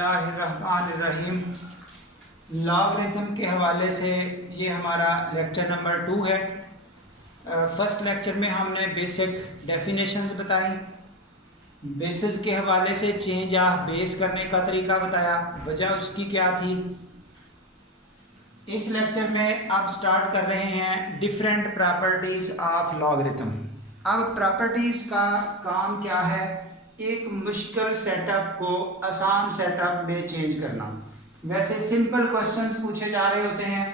बिस्मिल्लाहिर्रहमानिर्रहीम। लॉगरिथम के हवाले से ये हमारा लेक्चर नंबर 2 है। फर्स्ट लेक्चर में हमने बेसिक डेफिनेशंस बताई, बेसिस के हवाले से चेंज ऑफ बेस करने का तरीका बताया, वजह उसकी क्या थी। इस लेक्चर में अब स्टार्ट कर रहे हैं डिफरेंट प्रॉपर्टीज़ ऑफ लॉगरिथम। अब प्रॉपर्टीज़ का काम क्या है? एक मुश्किल सेटअप को आसान सेटअप में चेंज करना। वैसे सिंपल क्वेश्चंस पूछे जा रहे होते हैं,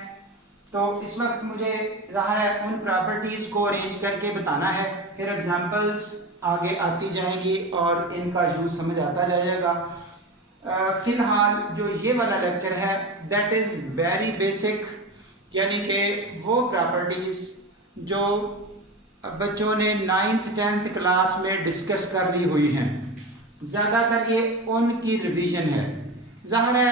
तो इस वक्त मुझे ज़ाहिर है उन प्रॉपर्टीज़ को अरेंज करके बताना है, फिर एग्जांपल्स आगे आती जाएंगी और इनका यूज़ समझ आता जाएगा। फ़िलहाल जो ये वाला लेक्चर है दैट इज़ वेरी बेसिक, यानी कि वो प्रॉपर्टीज़ जो बच्चों ने 9th 10th क्लास में डिस्कस कर ली हुई हैं। ज़्यादातर ये उनकी रिवीजन है। ज़ाहिर है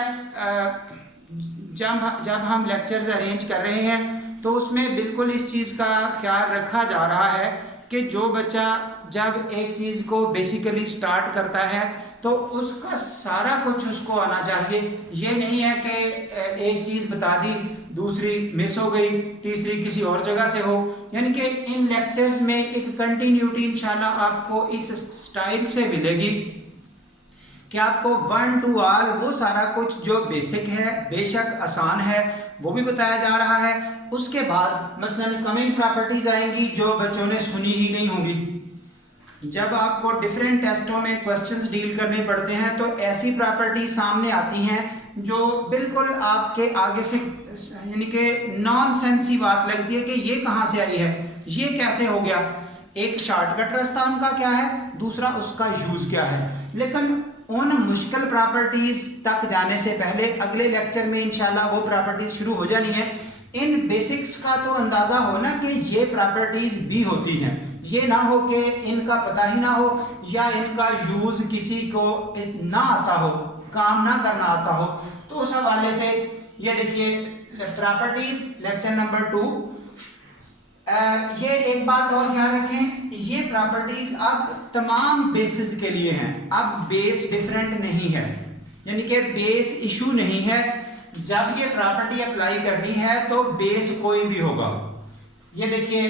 जब हम लेक्चर्स अरेंज कर रहे हैं तो उसमें बिल्कुल इस चीज़ का ख्याल रखा जा रहा है कि जो बच्चा जब एक चीज़ को बेसिकली स्टार्ट करता है तो उसका सारा कुछ उसको आना चाहिए। ये नहीं है कि एक चीज़ बता दी, दूसरी मिस हो गई, तीसरी किसी और जगह से हो। यानी कि इन लेक्चर्स में एक कंटिन्यूटी इंशाल्लाह आपको इस स्टाइल से मिलेगी कि आपको 1 to all वो सारा कुछ जो बेसिक है, बेशक आसान है, वो भी बताया जा रहा है। उसके बाद मसलन कमिंग प्रॉपर्टीज आएंगी जो बच्चों ने सुनी ही नहीं होगी। जब आपको डिफरेंट टेस्टों में क्वेश्चंस डील करने पड़ते हैं तो ऐसी प्रॉपर्टी सामने आती हैं जो बिल्कुल आपके आगे से यानी कि नॉनसेंसी बात लगती है कि ये कहाँ से आई है, ये कैसे हो गया। एक शॉर्टकट रास्ता उनका क्या है, दूसरा उसका यूज़ क्या है। लेकिन उन मुश्किल प्रॉपर्टीज तक जाने से पहले अगले लेक्चर में इंशाल्लाह वो प्रॉपर्टीज शुरू हो जानी है। इन बेसिक्स का तो अंदाज़ा हो ना कि ये प्रॉपर्टीज भी होती हैं, ये ना हो कि इनका पता ही ना हो या इनका यूज़ किसी को ना आता हो, काम ना करना आता हो। तो उस हवाले से ये देखिए प्रॉपर्टीज लेक्चर नंबर 2। ये एक बात और ख्याल रखें, ये प्रॉपर्टीज अब तमाम बेसिस के लिए हैं। अब बेस डिफरेंट नहीं है, यानी कि बेस इशू नहीं है। जब ये प्रॉपर्टी अप्लाई करनी है तो बेस कोई भी होगा। ये देखिए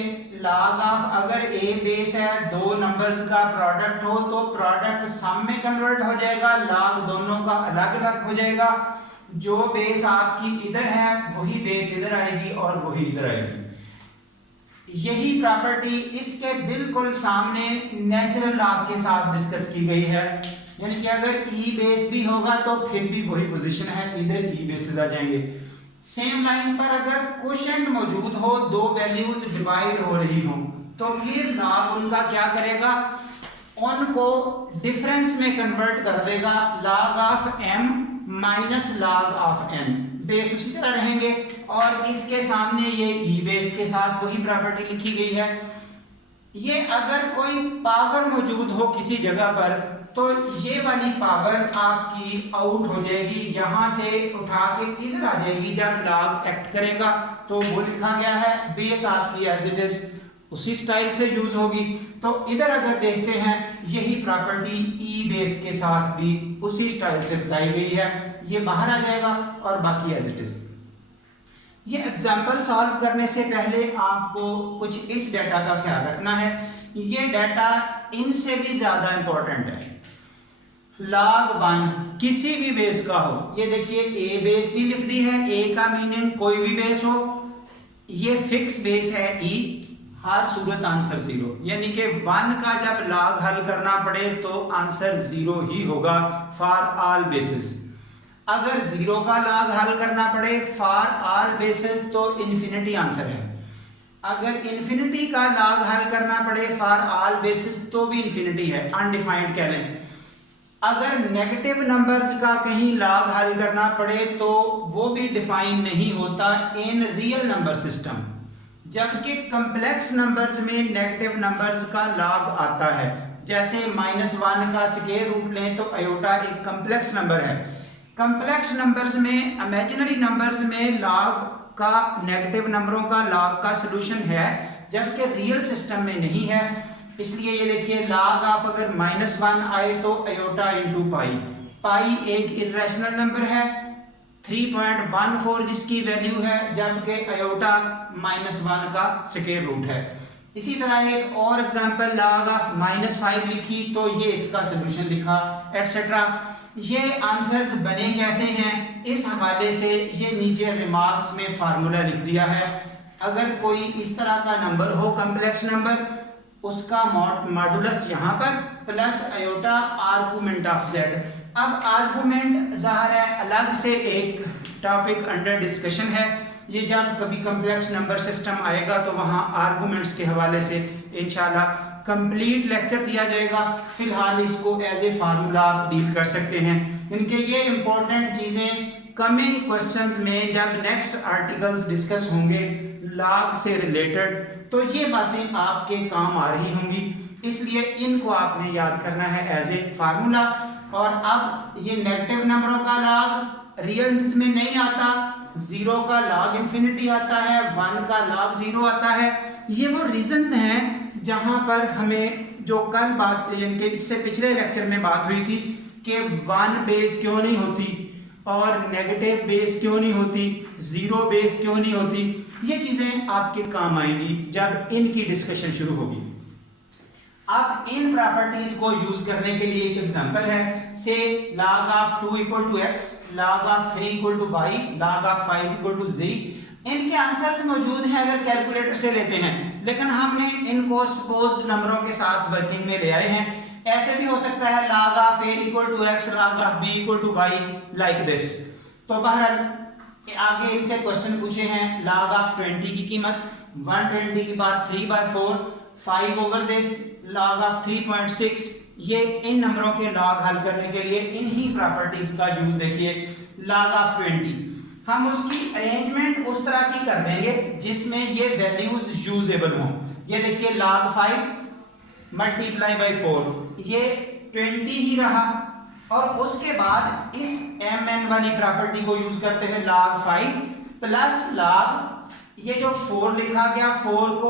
लॉग ऑफ अगर ए बेस है, दो नंबर्स का प्रोडक्ट हो तो प्रोडक्ट सम में कन्वर्ट हो जाएगा, लॉग दोनों का अलग अलग हो जाएगा। जो बेस आपकी इधर है वही बेस इधर आएगी और वही इधर आएगी। यही प्रॉपर्टी इसके बिल्कुल सामने नेचुरल लॉग के साथ डिस्कस की गई है, यानी कि अगर ई बेस भी होगा तो फिर भी वही पोजीशन है, इधर ई बेसेस आ जाएंगे। सेम लाइन पर अगर क्वोशिएंट मौजूद हो, दो वैल्यूज डिवाइड हो रही हो, तो फिर लॉग उनका क्या करेगा, उनको डिफरेंस में कन्वर्ट कर देगा। Log of m minus log of n, base उसी तरह रहेंगे और इसके सामने ये ई बेस के साथ वही प्रॉपर्टी लिखी गई है। ये अगर कोई पावर मौजूद हो किसी जगह पर तो ये वाली पावर आपकी आउट हो जाएगी, यहाँ से उठा के इधर आ जाएगी। जब लॉग एक्ट करेगा तो वो लिखा गया है, बेस आपकी एज इट इज उसी स्टाइल से यूज होगी। तो इधर अगर देखते हैं यही प्रॉपर्टी ई बेस के साथ भी उसी स्टाइल से बताई गई है, ये बाहर आ जाएगा और बाकी एज इट इज। ये एग्जाम्पल सॉल्व करने से पहले आपको कुछ इस डाटा का ख्याल रखना है। ये डाटा इनसे भी ज्यादा इंपॉर्टेंट है। log 1 किसी भी बेस का हो, ये देखिए ए बेस भी लिख दी है, ए का मीनिंग कोई भी बेस हो। ये फिक्स बेस है ई, हर सूरत आंसर 0, यानी कि 1 का जब log हल करना पड़े तो आंसर 0 ही होगा फॉर ऑल बेसिस। अगर 0 का log हल करना पड़े फॉर ऑल बेसिस तो इन्फिनिटी आंसर है। अगर इन्फिनिटी का log हल करना पड़े फॉर ऑल बेसिस तो भी इन्फिनिटी है, अनडिफाइंड कह लें। अगर नेगेटिव नंबर्स का कहीं log हल करना पड़े तो वो भी डिफाइन नहीं होता इन रियल नंबर सिस्टम, जबकि कॉम्प्लेक्स नंबर्स में नेगेटिव नंबर्स का log आता है। जैसे -1 का स्क्वायर रूट लें तो आयोटा एक कॉम्प्लेक्स नंबर है। कॉम्प्लेक्स नंबर्स में, इमेजिनरी नंबर्स में log का, नेगेटिव नंबरों का log का सलूशन है, जबकि रियल सिस्टम में नहीं है। इसलिए ये देखिए log ऑफ अगर -1 आए तो आयोटा इंटू पाई पाई एक इरेशनल नंबर है, 3.14 जिसकी वैल्यू है, जबकि आयोटा -1 का स्क्वायर रूट है। इसी तरह एक और एग्जांपल log ऑफ -5 लिखी तो ये इसका सोल्यूशन लिखा, एटसेट्रा। ये आंसर्स बने कैसे हैं, इस हवाले से ये नीचे रिमार्क्स में फार्मूला लिख दिया है। अगर कोई इस तरह का नंबर हो, कम्प्लेक्स नंबर, उसका मॉडुलस यहाँ पर plus iota argument of Z. अब आर्गुमेंट ज़ाहिर है अलग से एक टॉपिक अंडर डिस्कशन है, ये जब कभी कम्प्लेक्स नंबर सिस्टम आएगा तो वहाँ आर्गुमेंट्स के हवाले से इंशाल्लाह कंप्लीट लेक्चर दिया जाएगा। फिलहाल इसको एज ए फार्मूला आप डील कर सकते हैं। इनके ये इंपॉर्टेंट चीज़ें कमिंग क्वेश्चंस में जब नेक्स्ट आर्टिकल्स डिस्कस होंगे लॉग से रिलेटेड, तो ये बातें आपके काम आ रही होंगी, इसलिए इनको आपने याद करना है एज ए फार्मूला। और अब ये नेगेटिव नंबरों का लॉग रियल्स में नहीं आता, 0 का लॉग इंफिनिटी आता है, 1 का लॉग 0 आता है। ये वो रीजंस हैं जहां पर हमें जो कल बात इनके इससे पिछले लेक्चर में बात हुई थी कि 1 बेस क्यों नहीं होती और नेगेटिव बेस क्यों नहीं होती, 0 बेस क्यों नहीं होती, ये चीजें आपके काम आएंगी जब इनकी डिस्कशन शुरू होगी। अब इन प्रॉपर्टीज को यूज करने के लिए एक एग्जांपल है, से log of 2 equal to x, log of 3 equal to y, log of 5 equal to z। इनके आंसर्स मौजूद हैं अगर कैलकुलेटर से लेते हैं, लेकिन हमने इनको सपोज्ड नंबरों के साथ वर्किंग में ले आए हैं। ऐसे भी हो सकता है log of a equal to x, log of b equal to y, like this. तो बहरहाल आगे इनसे क्वेश्चन पूछे हैं, log ऑफ 20 की कीमत 120 की बार 3/4, 5 ओवर दिस, log ऑफ 3.6। ये इन नंबरों के लॉग हल करने के लिए इन्हीं प्रॉपर्टीज का यूज देखिए। log ऑफ 20 हम उसकी अरेंजमेंट उस तरह की कर देंगे जिसमें ये वैल्यूज यूजेबल हों। ये देखिए log 5 मल्टीप्लाई बाई 4, ये 20 ही रहा, और उसके बाद इस mn वाली प्रॉपर्टी को यूज करते हैं log 5 प्लस log, ये जो 4 लिखा गया 4 को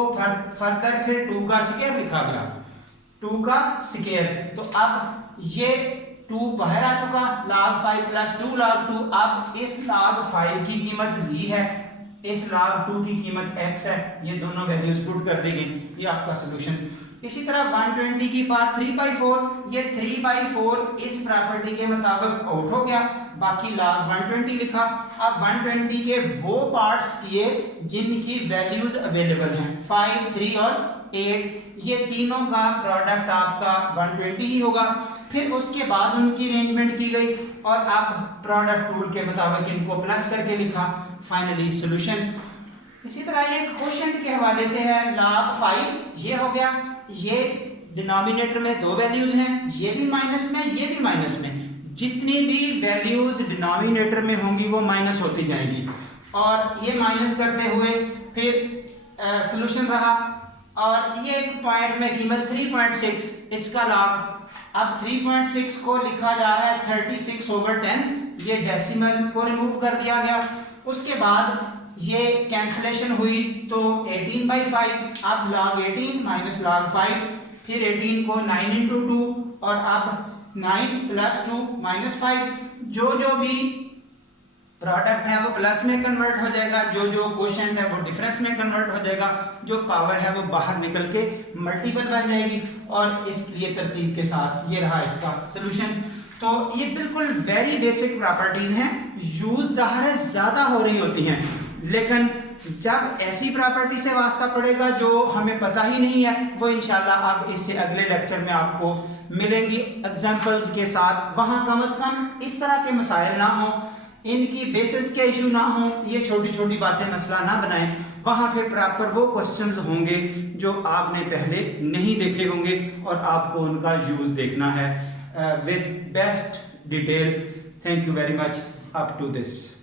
फर्दर फिर 2 का स्क्वायर लिखा गया, 2 का स्क्वायर। तो अब ये 2 बाहर आ चुका, log 5 प्लस 2 log 2। अब इस log 5 की कीमत z है, इस log 2 की कीमत x है, ये दोनों वैल्यूज पुट कर देंगे, ये आपका सोल्यूशन। इसी तरह 120 की पावर 3/4, ये 3/4 इस प्रॉपर्टी के मुताबिक आउट हो गया, बाकी log 120 लिखा। अब 120 के वो पार्ट्स किए जिनकी वैल्यूज अवेलेबल हैं, 5, 3 और 8, ये तीनों का प्रोडक्ट आपका 120 ही होगा। फिर उसके बाद उनकी अरेंजमेंट की गई और अब प्रोडक्ट रूल के मुताबिक इनको प्लस करके लिखा, फाइनली सॉल्यूशन। इसी तरह ये क्वोशिएंट के हवाले से है, log 5 ये हो गया, ये डिनोमिनेटर में 2 वैल्यूज हैं, ये भी माइनस में, ये भी माइनस में, जितनी भी वैल्यूज डिनोमिनेटर में होंगी वो माइनस होती जाएंगी, और ये माइनस करते हुए फिर सॉल्यूशन रहा। और ये एक पॉइंट में कीमत 3.6, इसका लॉग, अब 3.6 को लिखा जा रहा है 36/10, ये डेसिमल को रिमूव कर दिया गया। उसके बाद ये कैंसिलेशन हुई तो 18/5, अब log 18 माइनस log 5, फिर 18 को 9 × 2, और अब 9 + 2 - 5, जो भी प्रोडक्ट है वो प्लस में कन्वर्ट हो जाएगा, जो क्वोशिएंट है वो डिफरेंस में कन्वर्ट हो जाएगा, जो पावर है वो बाहर निकल के मल्टीपल बन जाएगी, और इसलिए तरतीब के साथ ये रहा इसका सॉल्यूशन। तो ये बिल्कुल वेरी बेसिक प्रॉपर्टीज हैं, यूज ज़ाहिर ज़्यादा हो रही होती हैं, लेकिन जब ऐसी प्रॉपर्टी से वास्ता पड़ेगा जो हमें पता ही नहीं है, वो इंशाल्लाह अब इससे अगले लेक्चर में आपको मिलेंगी एग्जांपल्स के साथ। वहाँ कम से कम इस तरह के मसाइल ना हो, इनकी बेसिस के इशू ना हो, ये छोटी छोटी बातें मसला ना बनाएं। वहाँ फिर प्रॉपर वो क्वेश्चंस होंगे जो आपने पहले नहीं देखे होंगे और आपको उनका यूज देखना है with best detail. Thank you very much up to this.